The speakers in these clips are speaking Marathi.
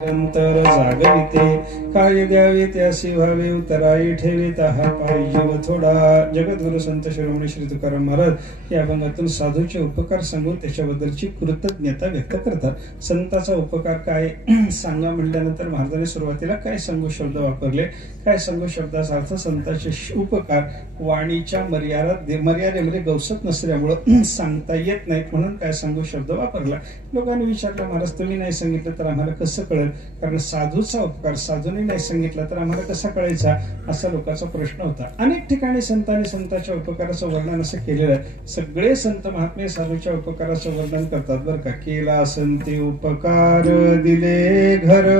निरंतर जागविते काय द्यावे त्यासी व्हावे उतराई ठेवे ताहा पायी जीव थोडा। जगद्गुरु संत शिरोमणी श्री तुकाराम महाराज या अभंगातून साधूचे उपकार सांगून त्याच्याबद्दलची कृतज्ञता व्यक्त करतात। संताचा उपकार काय सांगा म्हटल्यानंतर महाराजांनी सुरुवातीला काय सांगू शब्द वापरले। काय सांगू शब्दाचा अर्थ संताचे उपकार वाणीच्या मर्यादेमध्ये गवसत नसल्यामुळे सांगता येत नाहीत, म्हणून काय सांगू शब्द वापरला। लोकांनी विचारलं, महाराज तुम्ही नाही सांगितलं तर आम्हाला कसं कळेल, कारण साधूचा उपकार साधूने नाही सांगितला तर आम्हाला कसा कळायचा, असा लोकांचा प्रश्न होता। अनेक ठिकाणी संतांनी संतांच्या उपकाराचं वर्णन असं केलेलं आहे। सगळे संत महात्मे साधूच्या उपकाराचं वर्णन करतात बरं का। केला संती उपकार दिले घर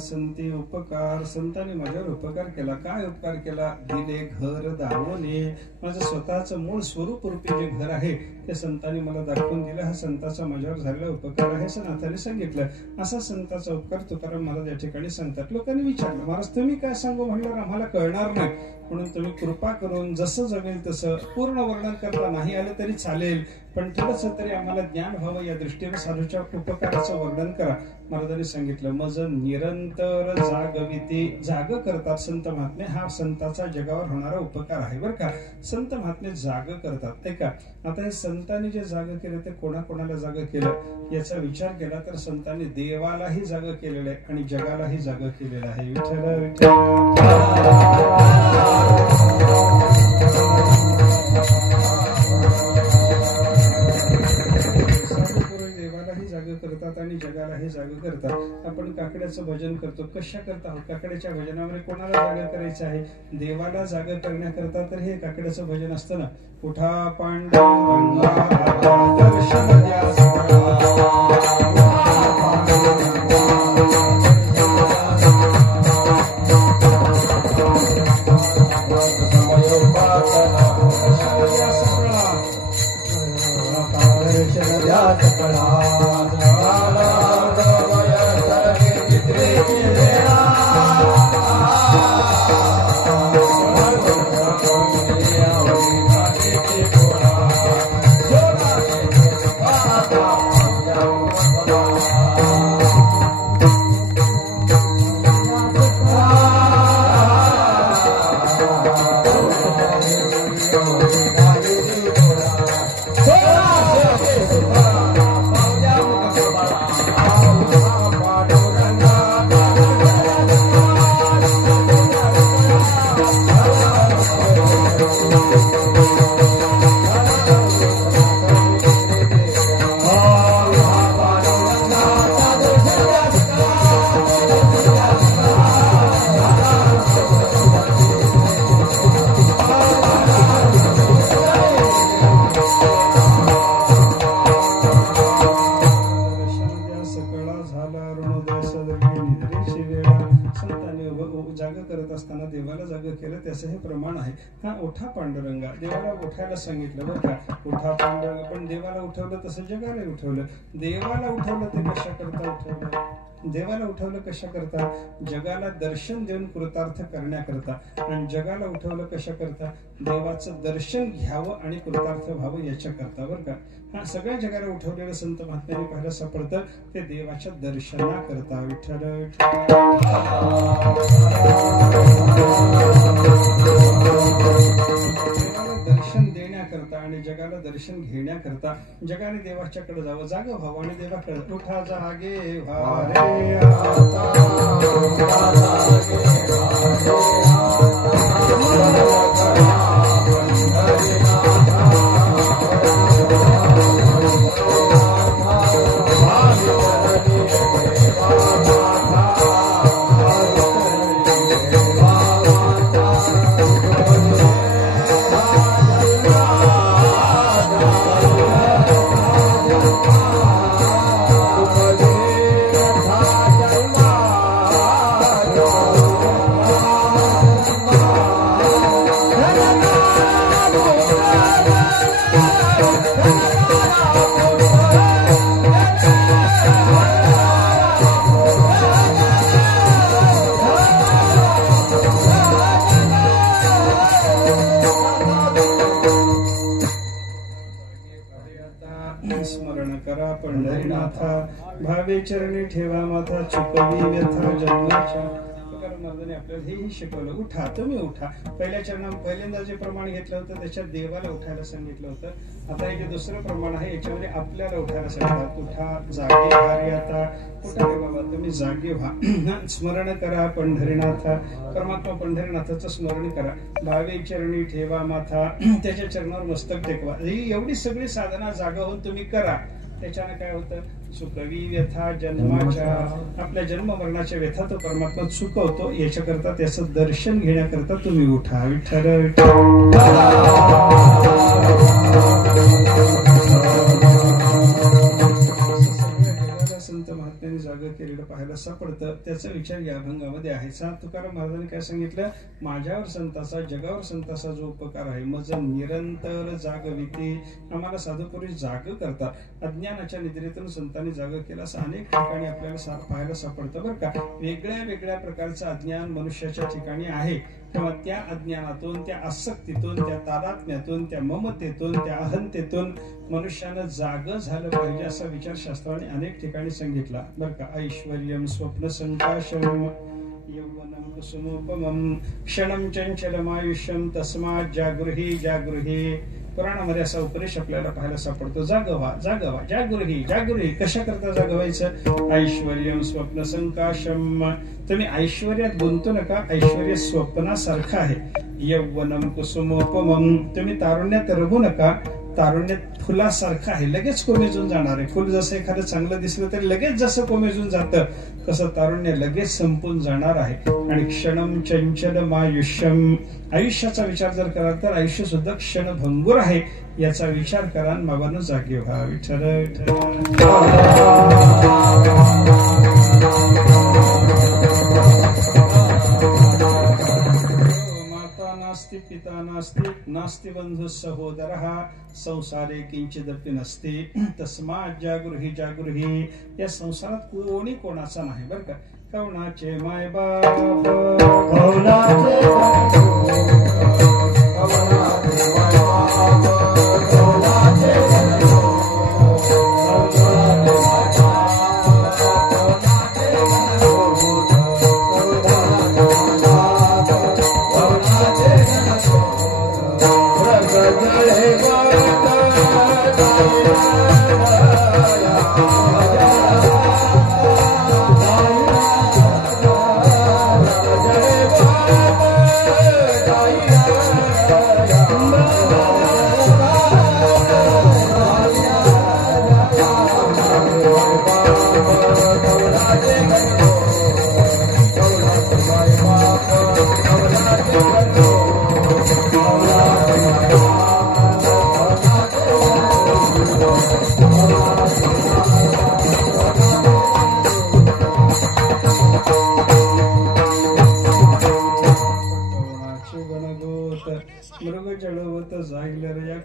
संती उपकार, संतांनी माझ्यावर उपकार केला। काय उपकार केला? दिले घर दावणे, माझं स्वतःचं मूळ स्वरूप रूपी जे घर आहे ते संतांनी मला दाखवून दिलं। हा संताचा माझ्यावर झालेला उपकार आहे असं नाथाने सांगितलं। असा संताचा उपकार तुकाराम महाराज या ठिकाणी सांगतात। लोकांनी विचारलं, महाराज तुम्ही काय सांगू म्हणल्यावर आम्हाला कळणार नाही, म्हणून तुम्ही कृपा करून जसं जमेल तसं पूर्ण वर्णन करता नाही आलं तरी चालेल, पण थोडस तरी आम्हाला ज्ञान व्हावं या दृष्टीने साधूच्या उपकाराचं वर्णन करा। महाराजांनी सांगितलं, मज निरंतर जागविते, जाग करतात संत महात्मे, हा संताचा जगावर होणारा उपकार आहे बरं का। संत महात्मे जाग करतात ऐका। आता हे संतांनी जे जाग केलं ते कोणाकोणाला जाग केलं याचा विचार केला तर संतांनी देवालाही जाग केलेलं आहे आणि जगालाही जाग केलेलं आहे। विठ्ठल देवालाही जाग करतात आणि जगालाही जाग करतात। आपण काकड्याचं भजन करतो, कशा करता आहोत? काकड्याच्या भजनामध्ये कोणाला जाग करायचं आहे? देवाला जाग करण्याकरता तर हे काकड्याचं भजन असतं ना। उठा पांडुरंगा दर्शन द्या हे प्रमाण आहे। हा उठा पांडुरंगा, देवाला उठायला सांगितलं बरं का। उठा पांडुरंगा, पण देवाला उठवलं तसं जगाला उठवलं। देवाला उठवलं ते कशा करता उठवलं? देवाला उठवलं कशा करता? जगाला दर्शन देऊन कृतार्थ करण्याकरता। आणि जगाला उठवलं कशा करता? देवाचं दर्शन घ्यावं आणि कृतार्थ व्हावं याच्या करता बरं का। हा सगळ्या जगाला उठवलेलं संत महात्म्यांनी पाहायला सापडतं ते देवाच्या दर्शना करता। विठ्ठल दर्शन देण्याकरता आणि जगाला दर्शन घेण्याकरता जगाने देवाच्याकडे जावं, जाग व्हावं आणि देवाकडे उठा जागे व्हा रे आता स्मरण करा पंढरीनाथा, भावे चरणी ठेवा माथा, चुकवी व्यथा जन्माच्या. तुकाराम महाराजांनी आपल्याला हेही शिकवलं, उठा, तुम्ही उठा. पहिल्यांदा जे प्रमाण घेतलं होतं त्याच्यात देवाला उठायला सांगितलं होतं. आता हे जे दुसरं प्रमाण आहे याच्यामध्ये आपल्याला उठायला सांगितलं. उठा, जागे व्हा आता, उठा रे बाबा, तुम्ही जागे व्हा. स्मरण करा पंढरीनाथा, परमात्मा पंढरीनाथाचं स्मरण करा. भावे चरणी ठेवा माथा, त्याच्या चरणावर मस्तक टेकवा. ही एवढी सगळी साधना जागा होऊन तुम्ही करा. त्याच्यानं काय होतं, सुखवी व्यथा जन्माच्या, आपल्या जन्म मरणाच्या व्यथा तो परमात्मा चुकवतो. याच्याकरता त्याचं दर्शन घेण्याकरता तुम्ही उठा. विठ्ठल संत महात्म्यांनी जागा केलेलं पाहायला सापडतं. त्याचा विचार या अभंगामध्ये आहे. तुकाराम महाराजांनी काय सांगितलं, माझ्यावर संताचा जगावर संताचा जो उपकार आहे, मज निरंतर जागविते. आम्हाला साधुपुरुष जाग करतात. अज्ञानाच्या निद्रेतून संतांनी जाग केला असं अनेक ठिकाणी आपल्याला पाहायला सापडतं बरं का. वेगळ्या वेगळ्या प्रकारचं अज्ञान मनुष्याच्या ठिकाणी आहे, तेव्हा त्या अज्ञानातून, त्या आसक्तीतून, त्या तादात्म्यातून, त्या ममतेतून, त्या अहंतेतून मनुष्यानं जाग झालं पाहिजे असा विचार शास्त्राने अनेक ठिकाणी सांगितला बरं का. ऐश्वर्यम स्वप्न संकाशम यौवनम कुसुमोपमम क्षणम चंचलमायुष्यम तस्मात् जागृही जागृही. पुराणामध्ये असा उपदेश आपल्याला पाहायला सापडतो, जागवा जागवा, जागृही जागृही. कशा करता जागवायचं, ऐश्वर्यम स्वप्न संकाशम. तुम्ही ऐश्वर्यात गुंतू नका, ऐश्वर्य स्वप्नासारखं आहे. यौवनम कुसुमोपमम, तुम्ही तारुण्यात रमू नका, तारुण्यात फुलासारखं आहे, लगेच कोमेजून जाणार आहे. फुल जसं एखादं चांगलं दिसलं तरी लगेच जसं कोमेजून जातं तसं तारुण्य लगेच संपून जाणार आहे. आणि क्षणम चंचलमायुष्यम, आयुष्याचा विचार जर कराल तर आयुष्य सुद्धा क्षणभंगूर आहे याचा विचार करा. बाबांनो जागे व्हा. विठ्ठल नास्ति पिता नास्ति नास्ति बंधु सहोदरः संसारे किंचिदपि नस्ति तस्मात् जागृही जागृही. या संसारात कोणी कोणाचा नाही बरं का. कवनाचे माय बाप,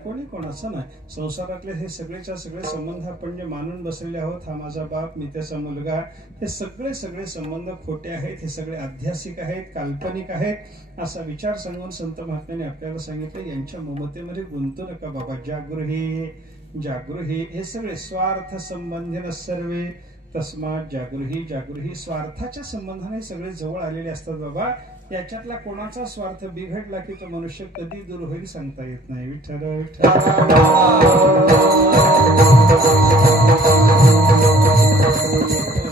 कोणी कोणाचा नाही. संसारातले हे सगळेच्या सगळे संबंध आपण जे मानून बसलेले आहोत, हा माझा बाप, मी त्याचा मुलगा, हे सगळे सगळे संबंध खोटे आहेत, हे सगळे अध्यासिक आहेत, काल्पनिक आहेत असा विचार सांगून संत महात्म्याने आपल्याला सांगितलं, यांच्या ममतेमध्ये गुंतू नका बाबा. जागृही जागृही, हे सगळे स्वार्थ संबंधीन सर्वे तस्मात् जागृही जागृही. स्वार्थाच्या संबंधाने सगळे जवळ आलेले असतात बाबा. याच्यातला कोणाचा स्वार्थ बिघडला की तो मनुष्य कधी दूर होईल सांगता येत नाही. विठ्ठल विठ्ठल.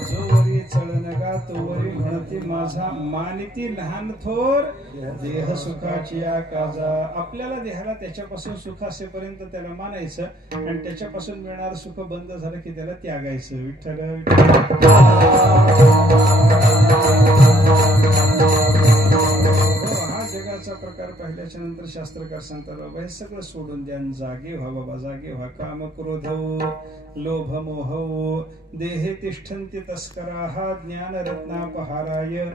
जोवरी चळनगा तोवरी म्हणती माझा, मानिती लहान थोर देह सुखाची काजा. आपल्याला देहाला त्याच्यापासून सुख असेपर्यंत त्याला मानायचं आणि त्याच्यापासून मिळणारं सुख बंद झालं की त्याला त्यागायचं. विठ्ठल जगाचा प्रकार पाहिल्याच्या नंतर शास्त्रकार सांगतात बाबा हे सगळं सोडून द्या, जागे व्हा बाबा, जागे व्हा. काम क्रोध लोभ मोह देहे तिष्ठन्ति तस्कराः ज्ञान रत्नापहाराय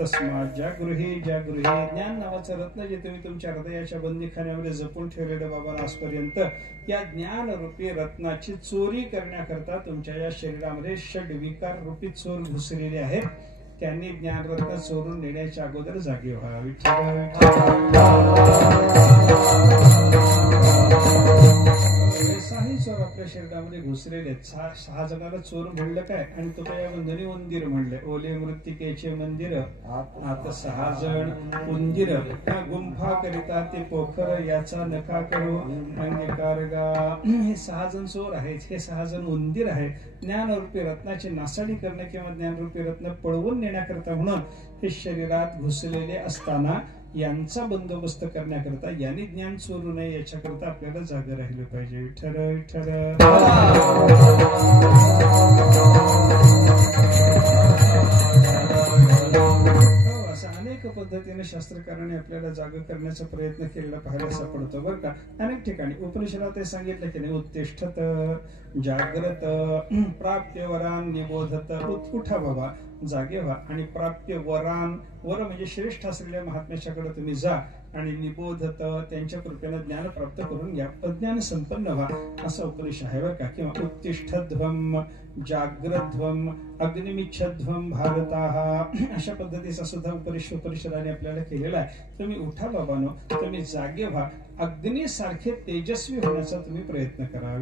तस्मात् जागृही जागृही. ज्ञान नावाचं रत्न जे तुम्ही तुमच्या हृदयाच्या बंदीखान्यामध्ये जपून ठेवलेलं बाबा आजपर्यंत, या ज्ञान रूपी रत्नाची चोरी करण्याकरता तुमच्या या शरीरामध्ये षड्विकार रूपी चोर घुसलेले आहेत. त्यांनी ज्ञानरत्न चोरून नेण्याच्या अगोदर जागे व्हा. ऐसा ही चोर आपल्या शरीरामध्ये घुसलेले आहेत. सहा जणाला चोर म्हणलं काय आणि तुका बंधनी उंदीर म्हणले. ओले मृत्तिकेचे मंदिर आता 6 जण उंदीर. त्या गुंफा करिता ते पोखर याचा नका करू अंगीकार गा. हे 6 जण चोर आहेत, हे 6 जण उंदीर आहे. ज्ञानरूपी रत्नाची नासाडी करणं किंवा ज्ञानरूपी रत्न पळवून नेण्याकरता म्हणून हे शरीरात घुसलेले असताना यांचा बंदोबस्त करण्याकरता, यांनी ज्ञान चोरू नये याच्याकरता आपल्याला जागे राहिले पाहिजे. विठ्ठल विठ्ठल. असं अनेक पद्धतीने शास्त्रकारांनी आपल्याला जाग करण्याचा प्रयत्न केलेला पाहायला सापडतो बरं का. अनेक ठिकाणी उपनिषदात ते सांगितलं की नाही, उत्तिष्ठत जाग्रत प्राप्य वरान निबोधत. उठा बाबा, जागे व्हा आणि प्राप्य वरान, वर म्हणजे श्रेष्ठ असलेल्या महात्म्याच्याकडे तुम्ही जा आणि निबोधत, त्यांच्या कृपेने ज्ञान प्राप्त करून या अज्ञान संपन्न व्हा, असा उपदेश आहे बरं का. किंवा उत्तिष्ठध्वम जाग्रध्वम अग्निमिच्छध्वम भारताः, अशा पद्धतीचा सुद्धा उपनिषदाने आपल्याला केलेला आहे. तुम्ही उठा बाबानो, तुम्ही जागे व्हा, अग्नी सारखे तेजस्वी होण्याचा तुम्ही प्रयत्न करा.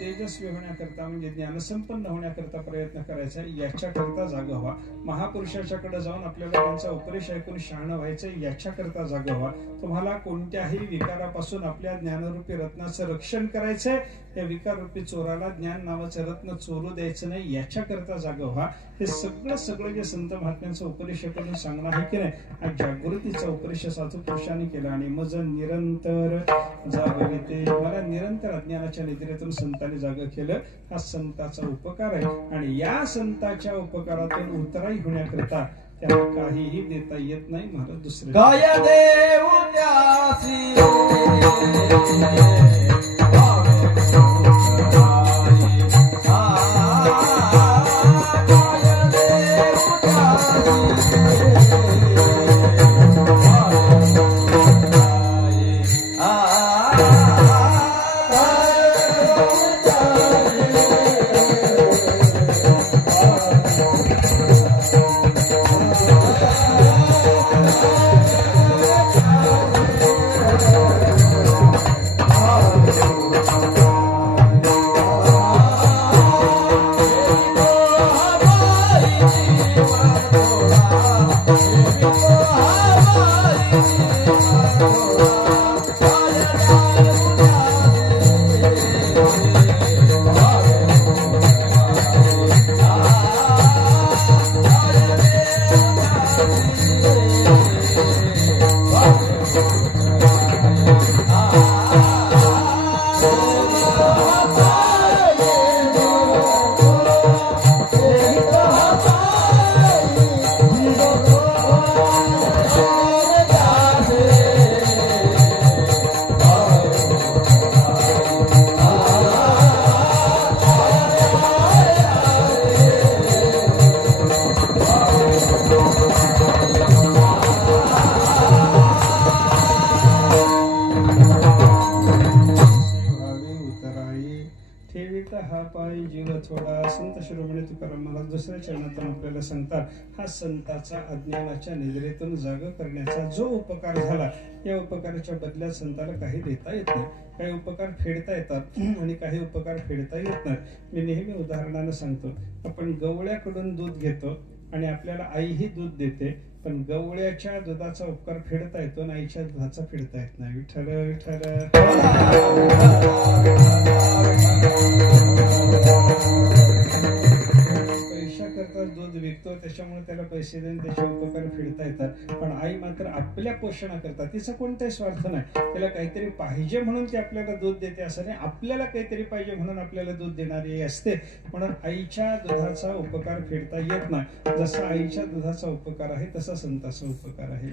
तेजस्वी होण्याकरता म्हणजे ज्ञान संपन्न होण्याकरता प्रयत्न करायचा, याच्याकरता जागा व्हा. महापुरुषाच्याकडे जाऊन आपल्याला त्यांचा उपदेश ऐकून शहाणं व्हायचं, याच्याकरता जागा व्हा. तुम्हाला कोणत्याही विकारापासून आपल्या ज्ञानरूपी रत्नाचं रक्षण करायचंय, या विकाररूपी चोराला ज्ञान नावाचं रत्न चोरू द्यायचं नाही, याच्याकरता जागा व्हा. हे सगळं जे संत महात्म्यांचा उपदेश करून सांगणं आहे की नाही, हा जागृतीचा उपदेश साधू पुरुषांनी केला. आणि मग निरंतर जागविते, मला निरंतर अज्ञानाच्या निद्रेतून संतांनी जाग केलं, हा संताचा उपकार आहे. आणि या संताच्या उपकारातून उतराई होण्याकरता त्याला काहीही देता येत नाही. मला दुसरे काय देऊ त्यासी दुसऱ्या चरणातून आपल्याला सांगतात, हा संताचा अज्ञानाच्या निद्रेतून जाग करण्याचा जो उपकार झाला, या उपकाराच्या बदल्यात संताला काही देता येत नाही. काही उपकार फेडता येतात आणि काही उपकार फेडता येत नाही. मी नेहमी उदाहरणानं सांगतो, आपण गवळ्याकडून दूध घेतो आणि आपल्याला आईही दूध देते, पण गवळ्याच्या दुधाचा उपकार फेडता येतो आणि आईच्या दुधाचा फेडता येत नाही. विठ्ठल विठ्ठल. पैशाकरता दूध विकतो, त्याच्यामुळे त्याला पैसे देऊन त्याचे उपकार फेडता येतात, पण आई मात्र आपल्या पोषणाकरता, तिचा कोणताही स्वार्थ नाही, त्याला काहीतरी पाहिजे म्हणून ती आपल्याला दूध देते असं नाही, आपल्याला काहीतरी पाहिजे म्हणून आपल्याला दूध देणारी असते. म्हणून आईच्या दुधाचा उपकार फेडता येत नाही. जसा आईच्या दुधाचा उपकार आहे तसा संताचा उपकार आहे.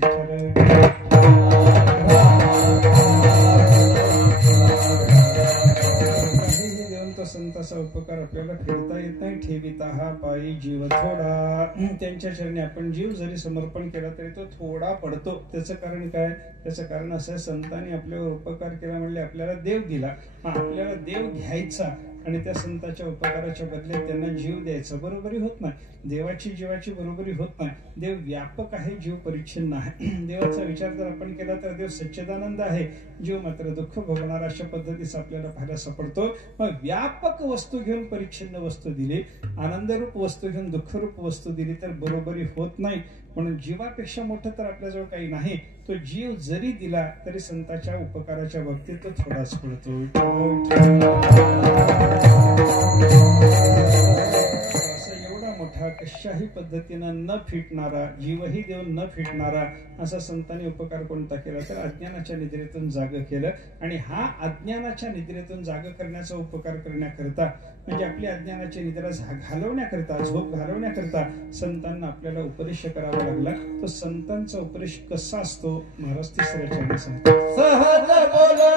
काहीही देऊन तो संताचा उपकार आपल्याला फेडता येत नाही. ठेविता हा पायी जीव थोडा, त्यांच्या चरणी आपण जीव जरी समर्पण केला तरी तो थोडा पडतो. त्याचं कारण काय? त्याचं कारण असं आहे, संतांनी आपल्यावर उपकार केला म्हणजे आपल्याला देव दिला, आपल्याला देव घ्यायचा आणि त्या संताच्या उपकाराच्या बदल्यात त्यांना जीव द्यायचा, बरोबरी होत नाही. देवाची जीवाची बरोबरी होत नाही. देव व्यापक आहे, जीव परिच्छिन्न आहे. देवाचा विचार जर आपण केला तर देव सच्चिदानंद आहे, जीव मात्र दुःख भोगणारा, अशा पद्धतीचा आपल्याला पाहायला सापडतो. मग व्यापक वस्तू घेऊन परिच्छिन्न वस्तू दिली, आनंदरूप वस्तू घेऊन दुःखरूप वस्तू दिली तर बरोबरी होत नाही. म्हणून जीवापेक्षा मोठं तर आपल्याजवळ काही नाही. तो जीव जरी दिला तरी संतांच्या उपकाराच्या बाबतीत तो थोडाच पडतो. मोठा कशाही पद्धतीनं न फिटणारा, जीवही देऊन न फिटणारा असा संतांनी उपकार कोणता केला तर अज्ञानाच्या निद्रेतून जाग केलं. आणि हा अज्ञानाच्या निद्रेतून जाग करण्याचा उपकार करण्याकरता, म्हणजे आपली अज्ञानाची निद्रा घालवण्याकरता, झोप घालवण्याकरता संतांना आपल्याला उपदेश करावा लागला. तो संतांचा उपदेश कसा असतो महाराज तिसऱ्या चरणी सांगतात. सहज बोलणे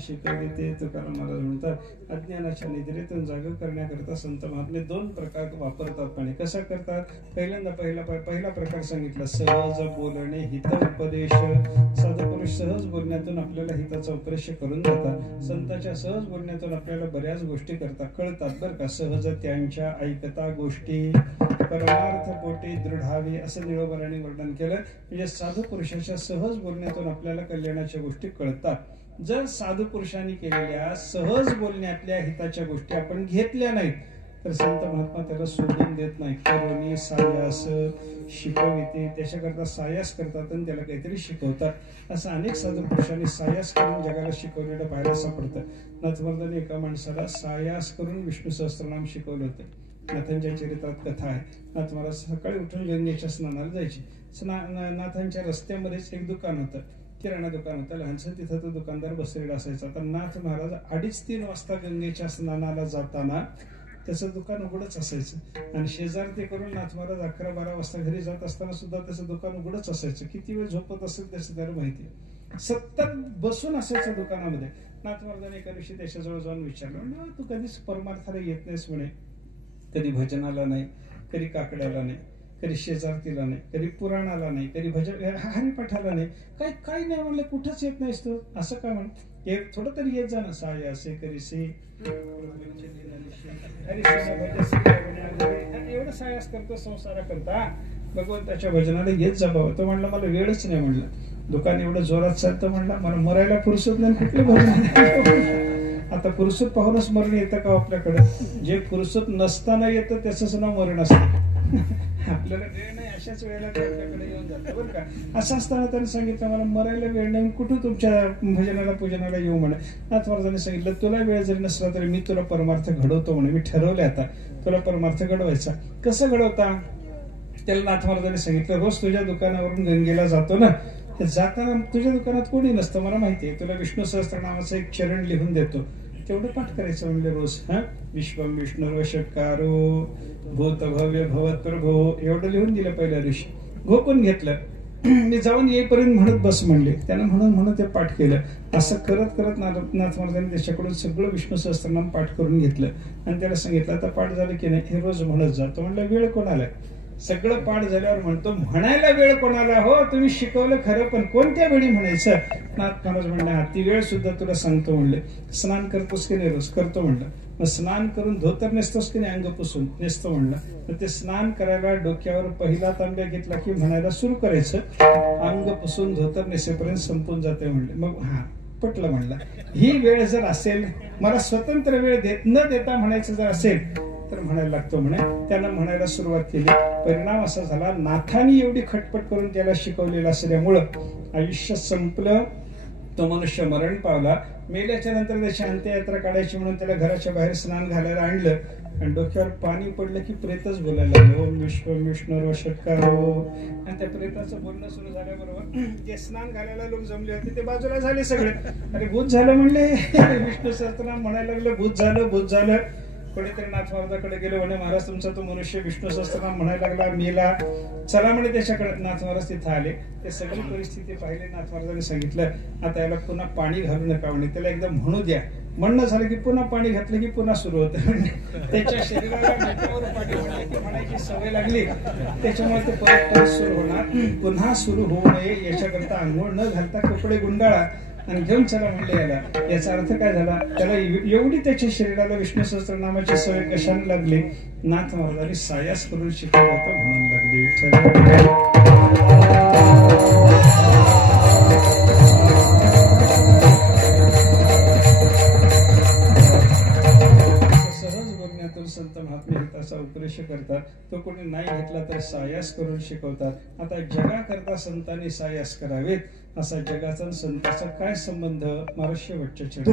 शिकविते. तुकाराम महाराज म्हणतात, अज्ञानाच्या निद्रेतून जाग करण्याकरता संत महात्मे दोन प्रकार वापरतात. आणि कसा करतात? पहिल्यांदा पहिला प्रकार सांगितला, सहज बोलणे, हित उपदेश. साधू पुरुष सहज बोलण्यातून आपल्याला हिताचा उपदेश करून जातात. संतांच्या सहज बोलण्यातून आपल्याला बऱ्याच गोष्टी कळतात बरं का. सहज त्यांच्या ऐकता गोष्टी परमार्थ पोटी दृढावी असं निळोबराने वर्णन केलं. म्हणजे साधू पुरुषाच्या सहज बोलण्यातून आपल्याला कल्याणाच्या गोष्टी कळतात. जर साधू पुरुषांनी केलेल्या सहज बोलण्यातल्या हिताच्या गोष्टी आपण घेतल्या नाहीत तर संत महात्मा त्याला सोडून देत नाही. करुणी सायास शिकविते, त्याच्याकरता सायास करतात आणि त्याला काहीतरी शिकवतात. असं अनेक साधू पुरुषांनी सायास करून जगाला शिकवलेलं पाहायला सापडतं. नाथमर्दाने एका माणसाला सायास करून विष्णू सहस्त्रनाम शिकवलं होतं. नाथांच्या चरित्रात कथा आहे. नाथ महाराज सकाळी उठून गंगेच्या स्नानाला जायचे. नाथांच्या रस्त्यामध्येच एक दुकान होतं, किराणा दुकान होतं लहानसं. तिथं तो दुकानदार बसलेला असायचा. तर नाथ महाराज 2:30-3 वाजता गंगेच्या स्नानाला जाताना त्याचं दुकान उघडच असायचं आणि शेजार ते करून नाथ महाराज 11-12 वाजता घरी जात असताना सुद्धा त्याचं दुकान उघडच असायचं. किती वेळ झोपत असेल त्याचं त्याला माहिती. सतत बसून असायचं दुकानामध्ये. नाथ महाराजांनी एका दिवशी त्याच्याजवळ जाऊन विचारलं, तू कधीच परमार्थाला येत नाहीस म्हणे, कधी भजनाला नाही, कधी काकड्याला नाही, कधी शेजारतीला नाही, कधी पुराणाला नाही, कधी भजन हरिपाठाला नाही, काही नाही म्हणलं, कुठंच येत नाहीस तू, असं का म्हण, एक थोडं तरी येत जा ना. साय असे करीसे एवढं सायास करतो संसारा करता, भगवंताच्या भजनाला येत जा बाबा. तो म्हणला मला वेळच नाही म्हणलं, दुकान एवढं जोरात चालतं म्हणला, मला मरायला फुरसत नाही, कुठले भजन. आता फुरसत पाहूनच मरण येतं का आपल्याकडे? जे फुरसत नसताना येतं त्याच नाव मरण असतं. आपल्याला वेळ नाही अशाच वेळेला ते आपल्याकडे येऊन जातं बरं का. असं असताना त्यांनी सांगितलं मला मरायला वेळ नाही, कुठं तुमच्या भजनाला पूजनाला येऊ म्हणे. नाथ महाराजांनी सांगितलं तुला वेळ जरी नसला तरी मी तुला परमार्थ घडवतो म्हणे. मी ठरवले आता तुला परमार्थ घडवायचा. कसं घडवता? त्याला नाथ महाराजांनी सांगितलं रोज तुझ्या दुकानावरून गंगेला जातो ना, जाताना तुझ्या दुकानात कोणी नसतं मला माहितीये, तुला विष्णू सहस्त्रनामाचं एक चरण लिहून देतो, तेवढं पाठ करायचं म्हणले रोज. विश्वम विष्णुर्व षट्कारो भूत भव्य भवत प्रभो, एवढं लिहून दिलं पहिल्या दिवशी. घोकून घेतलं. मी जाऊन येईपर्यंत म्हणत बस म्हणले. त्यानं म्हणून ते पाठ केलं. असं करत करत नाथ महाराजांनी त्याच्याकडून सगळं विष्णू सहस्त्रनाम पाठ करून घेतलं आणि त्याला सांगितलं आता पाठ झालं की नाही हे रोज म्हणत जा. तो म्हणलं वेळ कोणाला? सगळं पाठ झाल्यावर म्हणतो म्हणायला वेळ कोणाला हो, तुम्ही शिकवलं खरं पण कोणत्या वेळी म्हणायचं? नाथ महाराज म्हणले ती वेळ सुद्धा तुला सांगतो म्हणले. स्नान करतोस की नाही रोज? करतो म्हणलं. मग स्नान करून धोतर नेसतोस की नाही? अंग पुसून नेसतो म्हणलं. मग ते स्नान करायला डोक्यावर पहिला तांब्या घेतला की म्हणायला सुरू करायचं, अंग पुसून धोतर नेसेपर्यंत संपून जाते म्हणले. मग पटलं म्हणलं. ही वेळ जर असेल, मला स्वतंत्र वेळ न देता म्हणायचं जर असेल तर म्हणायला लागतो म्हणे. त्यानं म्हणायला सुरुवात केली. परिणाम असा झाला नाथांनी एवढी खटपट करून त्याला शिकवलेलं असल्यामुळं आयुष्य संपलं. तो मनुष्य मरण पावला. मेल्याच्या नंतर त्याची अंत्ययात्रा काढायची म्हणून त्याला घराच्या बाहेर स्नान घालायला आणलं आणि डोक्यावर पाणी पडलं की प्रेतच बोलायला लागलो ओम विश्व विष्णुर्व षट्कारो. आणि त्या प्रेताचं बोलणं सुरू झाल्याबरोबर जे स्नान घालायला लोक जमले होते ते बाजूला झाले सगळे. अरे भूत झालं म्हणले. विष्णू सहस्त्रनाम म्हणायला लागलं, भूत झालं भूत झालं. कोणीतरी नाथ महाराजाकडे गेलो म्हणे महाराज तुमचा तो मनुष्य विष्णू सहस्त्रनाम म्हणायला लागला, मेला, चला म्हणे त्याच्याकडे. नाथ महाराज तिथे आले. ते सगळी परिस्थिती पाहिली. नाथ महाराजांनी सांगितलं आता याला पुन्हा पाणी घालू नका म्हणे, त्याला एकदा म्हणू द्या. म्हणणं झालं की पुन्हा पाणी घातलं की पुन्हा सुरू होतं म्हणजे त्याच्या शरीराला म्हणायची सवय लागली. त्याच्यामुळे ते परत सुरू होणार. पुन्हा सुरू होऊ नये याच्याकरता आंघोळ न घालता कपडे गुंडाळा आणि घेऊन चला म्हणले याला. याचा अर्थ काय झाला? त्याला एवढी त्याच्या शरीराला विष्णू सहस्त्रनामाची सवय कशाने लागली? नाथ महाराजांनी सायास करून शिकवलं होतं म्हणून लागली. संत महात्मे हिताचा उपदेश करतात. तो कोणी नाही घेतला तर सायास करून शिकवतात. आता जगाकरता संतांनी सायास करावेत. असा जगाचा संतांचा काय संबंध? महाराज शेवटच्या चरणी